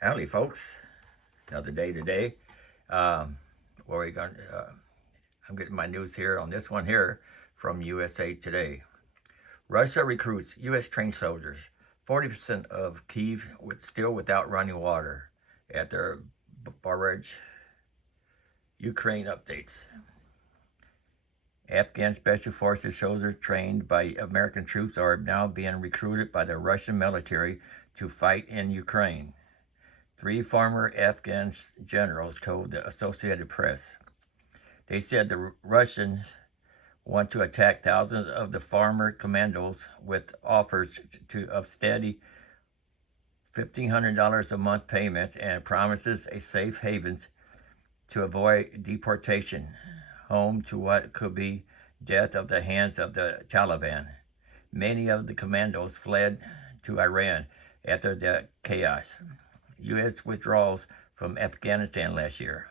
Howdy, folks. Another day today. Where we going? I'm getting my news here on this one here from USA Today. Russia recruits U.S. trained soldiers. 40% of Kyiv still without running water at their barrage. Ukraine updates. Afghan Special Forces soldiers trained by American troops are now being recruited by the Russian military to fight in Ukraine. 3 former Afghan generals told the Associated Press. They said the Russians want to attack thousands of the former commandos with offers of steady $1,500 a month payments and promises a safe havens to avoid deportation, home to what could be death of the hands of the Taliban. Many of the commandos fled to Iran after the chaos. U.S. withdrawals from Afghanistan last year.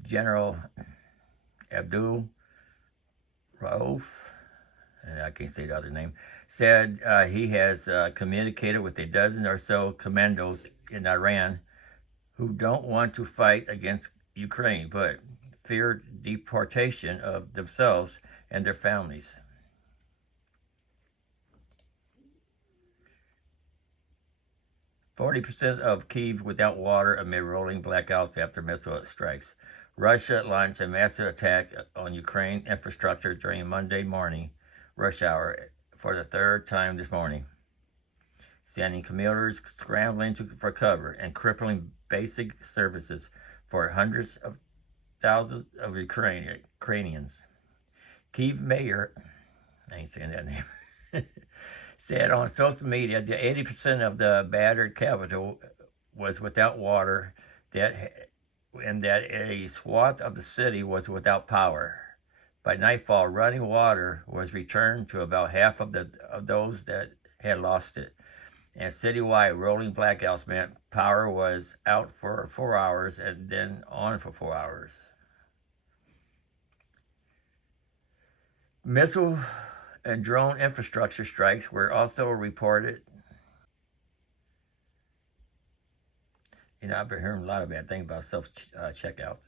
General Abdul Rauf, and I can't say the other name, said he has communicated with a dozen or so commandos in Iran who don't want to fight against Ukraine but fear deportation of themselves and their families. "40% of Kyiv without water amid rolling blackouts after missile strikes." Russia launched a massive attack on Ukraine infrastructure during Monday morning rush hour for the third time this morning, sending commuters scrambling for cover and crippling basic services for hundreds of thousands of Ukrainians. Kyiv mayor, I ain't saying that name, said on social media that 80% of the battered capital was without water, and that a swath of the city was without power. By nightfall, running water was returned to about half of those that had lost it. And citywide rolling blackouts meant power was out for 4 hours and then on for 4 hours. Missile and drone infrastructure strikes were also reported. I've been hearing a lot of bad things about self-checkout.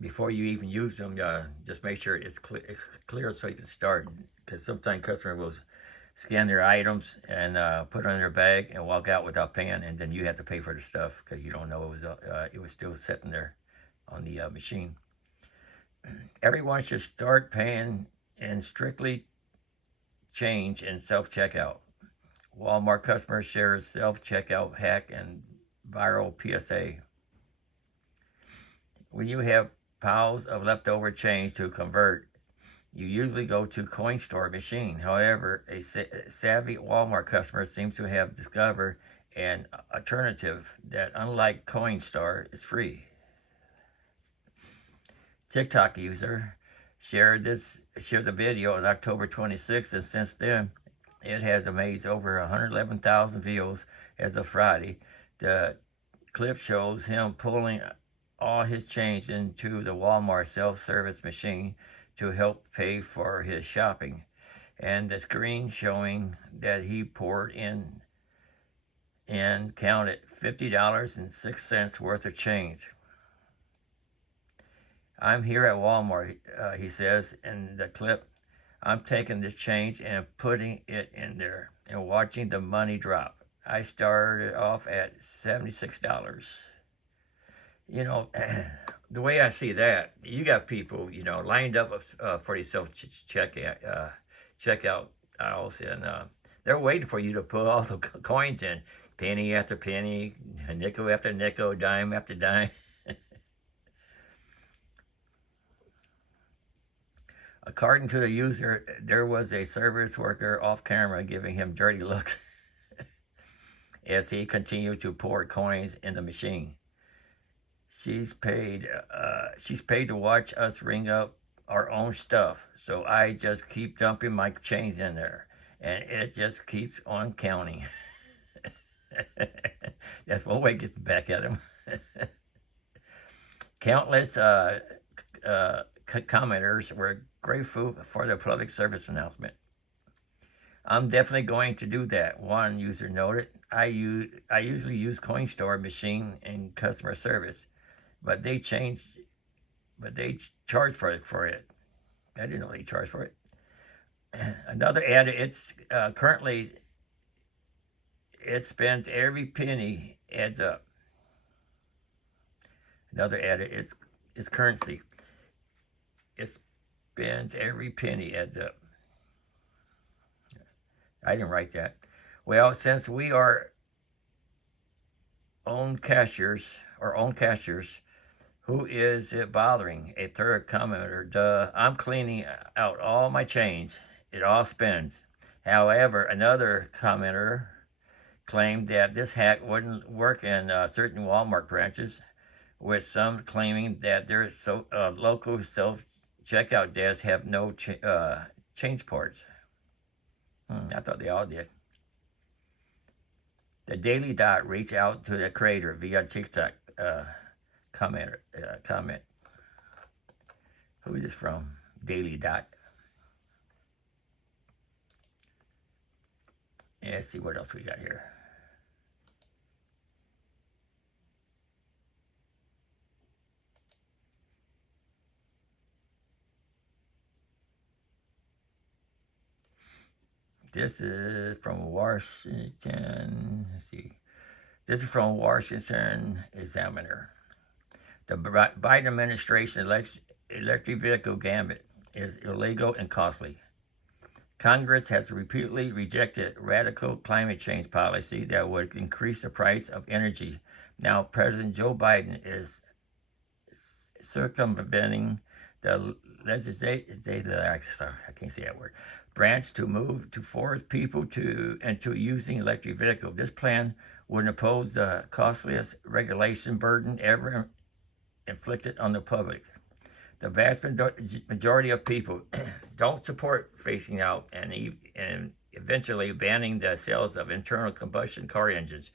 Before you even use them, just make sure it's clear so you can start. Because sometimes customers will scan their items and put it in their bag and walk out without paying, and then you have to pay for the stuff because you don't know it was still sitting there on the machine. Everyone should start paying in strictly change in self-checkout. Walmart customer shares self-checkout hack and viral PSA. When you have piles of leftover change to convert, you usually go to Coinstore machine. However, a savvy Walmart customer seems to have discovered an alternative that, unlike Coinstore, is free. TikTok user shared the video on October 26th, and since then, it has amassed over 111,000 views as of Friday. The clip shows him pulling all his change into the Walmart self-service machine to help pay for his shopping, and the screen showing that he poured in and counted $50.06 worth of change. "I'm here at Walmart," he says in the clip. "I'm taking this change and putting it in there and watching the money drop. I started off at $76. The way I see that, you got people, lined up for these checkout aisles, and they're waiting for you to put all the coins in, penny after penny, nickel after nickel, dime after dime. According to the user, there was a service worker off camera giving him dirty looks as he continued to pour coins in the machine. She's paid to watch us ring up our own stuff, so I just keep dumping my change in there, and it just keeps on counting." That's one way to get back at him. Countless commenters were grateful for the public service announcement. I'm definitely going to do that. One user noted, I usually use CoinStore machine in customer service, but they charge for it. I didn't know they charged for it. Another added, it's currently it spends every penny adds up. Another added, it's currency. It spends every penny adds up. I didn't write that. Well, since we are own cashiers, who is it bothering? A third commenter, duh, I'm cleaning out all my change. It all spends. However, another commenter claimed that this hack wouldn't work in certain Walmart branches, with some claiming that their local self-checkout desks have no change ports. I thought they all did. The Daily Dot reached out to the creator via TikTok comment. Who is this from? Daily Dot. Yeah, let's see what else we got here. This is from Washington. Let's see. This is from Washington Examiner. The Biden administration electric vehicle gambit is illegal and costly. Congress has repeatedly rejected radical climate change policy that would increase the price of energy. Now, President Joe Biden is circumventing the legislative, I can't say that word, branch to move to force people into using electric vehicles. This plan would impose the costliest regulation burden ever inflicted on the public. The vast majority of people don't support phasing out and eventually banning the sales of internal combustion car engines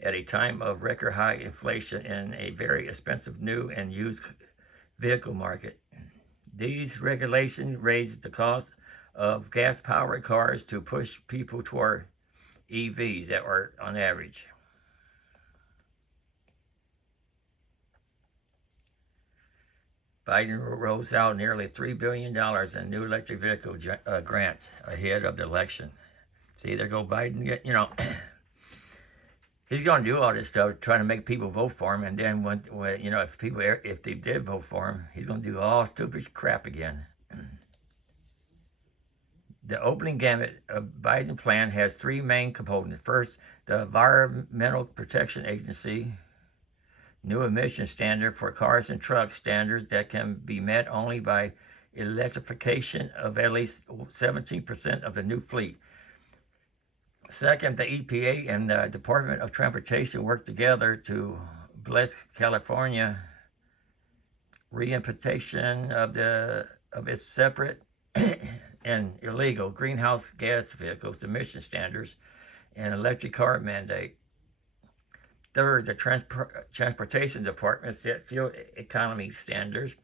at a time of record high inflation in a very expensive new and used vehicle market. These regulations raise the cost of gas-powered cars to push people toward EVs that are on average. Biden rolls out nearly $3 billion in new electric vehicle grants ahead of the election. See, there go Biden. He's going to do all this stuff, trying to make people vote for him. And then when if they did vote for him, he's going to do all stupid crap again. The opening gamut of Biden's plan has three main components. First, the Environmental Protection Agency new emission standard for cars and trucks, standards that can be met only by electrification of at least 17% of the new fleet. Second, the EPA and the Department of Transportation work together to bless California reimplementation of its separate and illegal greenhouse gas vehicles emission standards and electric car mandate. Third, the Transportation Department set fuel economy standards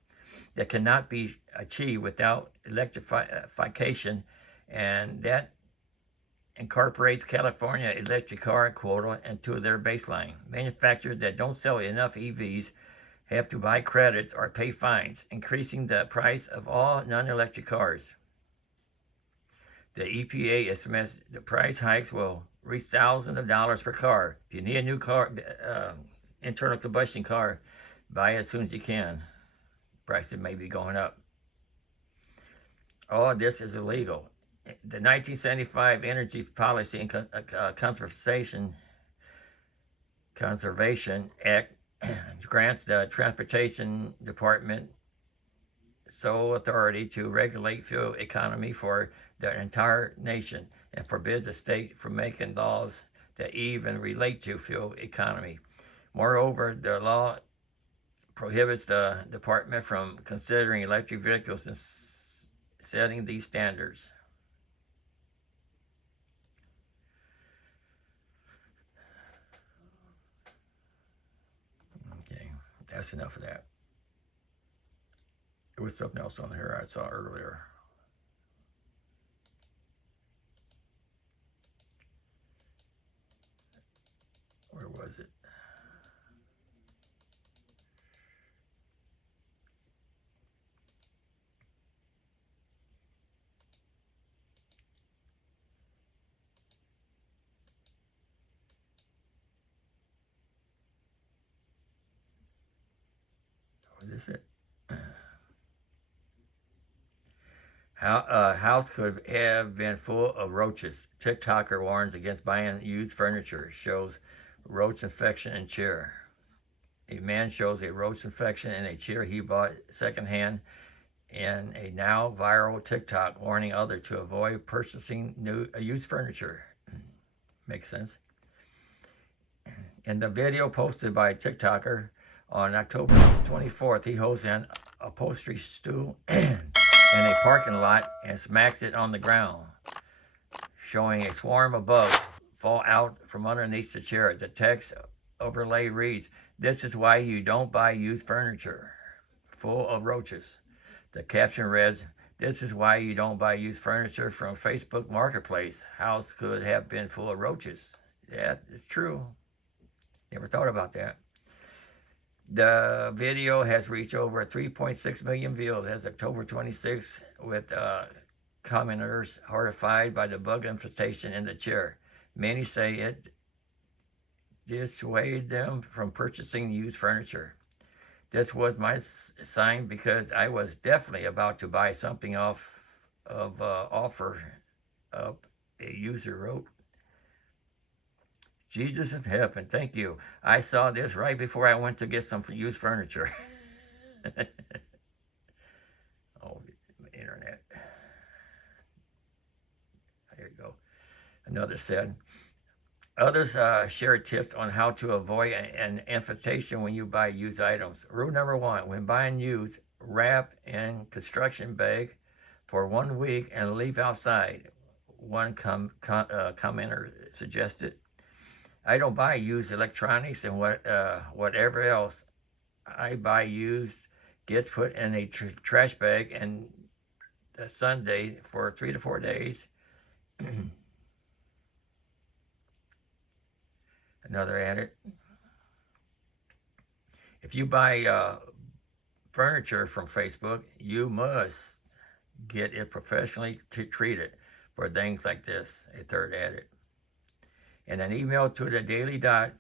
that cannot be achieved without electrification, and that incorporates California electric car quota into their baseline. Manufacturers that don't sell enough EVs have to buy credits or pay fines, increasing the price of all non-electric cars. The EPA estimates the price hikes will reach thousands of dollars per car. If you need a new car, internal combustion car, buy it as soon as you can. Prices may be going up. All of this is illegal. The 1975 Energy Policy and Conservation Act grants the Transportation Department sole authority to regulate fuel economy for the entire nation and forbids the state from making laws that even relate to fuel economy. Moreover, the law prohibits the department from considering electric vehicles and setting these standards. Okay, that's enough of that. There was something else on here I saw earlier. Where was it? Was this it? House could have been full of roaches. TikToker warns against buying used furniture. Shows roach infection in chair. A man shows a roach infection in a chair he bought secondhand in a now viral TikTok, warning others to avoid purchasing used furniture. Makes sense. In the video posted by a TikToker on October 24th, he holds an upholstery stool in a parking lot and smacks it on the ground, showing a swarm of bugs fall out from underneath the chair. The text overlay reads, "This is why you don't buy used furniture, full of roaches." The caption reads, "This is why you don't buy used furniture from Facebook Marketplace. House could have been full of roaches." Yeah, it's true. Never thought about that. The video has reached over 3.6 million views as October 26th, with commenters horrified by the bug infestation in the chair. Many say it dissuaded them from purchasing used furniture. This was my sign because I was definitely about to buy something off of offer up, a user wrote. Jesus in heaven, thank you. I saw this right before I went to get some used furniture. Oh, internet. There you go. Another said, others share tips on how to avoid an infestation when you buy used items. Rule number 1, when buying used, wrap in construction bag for 1 week and leave outside. One commenter suggested. I don't buy used electronics and whatever else I buy used gets put in a trash bag and the Sunday for 3 to 4 days. Another added, if you buy furniture from Facebook, you must get it professionally treated for things like this, a third added. In an email to the Daily Dot,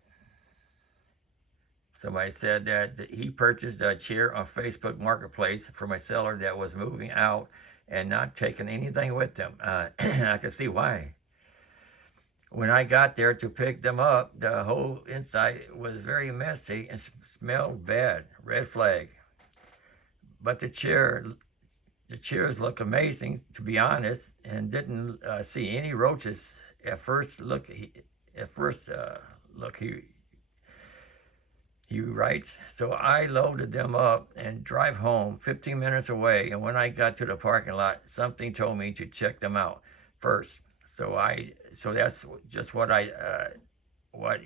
somebody said that he purchased a chair on Facebook Marketplace from a seller that was moving out and not taking anything with them. I can see why. When I got there to pick them up, the whole inside was very messy and smelled bad. Red flag. But the chairs look amazing, to be honest, and didn't see any roaches at first look. He writes, so I loaded them up and drive home 15 minutes away. And when I got to the parking lot, something told me to check them out first. So that's just what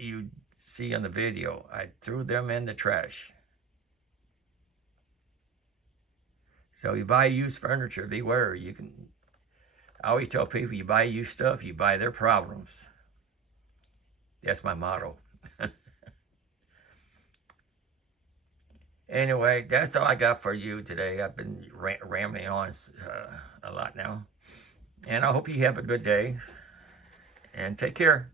you see in the video. I threw them in the trash. So you buy used furniture, beware. I always tell people, you buy used stuff, you buy their problems. That's my motto. Anyway, that's all I got for you today. I've been rambling on a lot now. And I hope you have a good day. And take care.